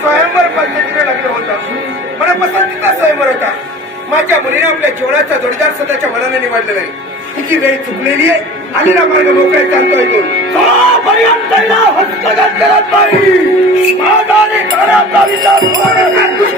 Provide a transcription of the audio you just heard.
स्वयंवर पद्धतीने लग्न होतं. मला पसंतीचा स्वयंवर होता. माझ्या मुलीने आपल्या जीवनाचा जोडीदार स्वतःच्या मनाने निवडलेला आहे. तिची वेळ चुकलेली आहे. आलेला मार्ग मोकळा चालतोय तो. पर्यंत हस्तगत करत नाही. मागाने घराचा विचार दुष्ट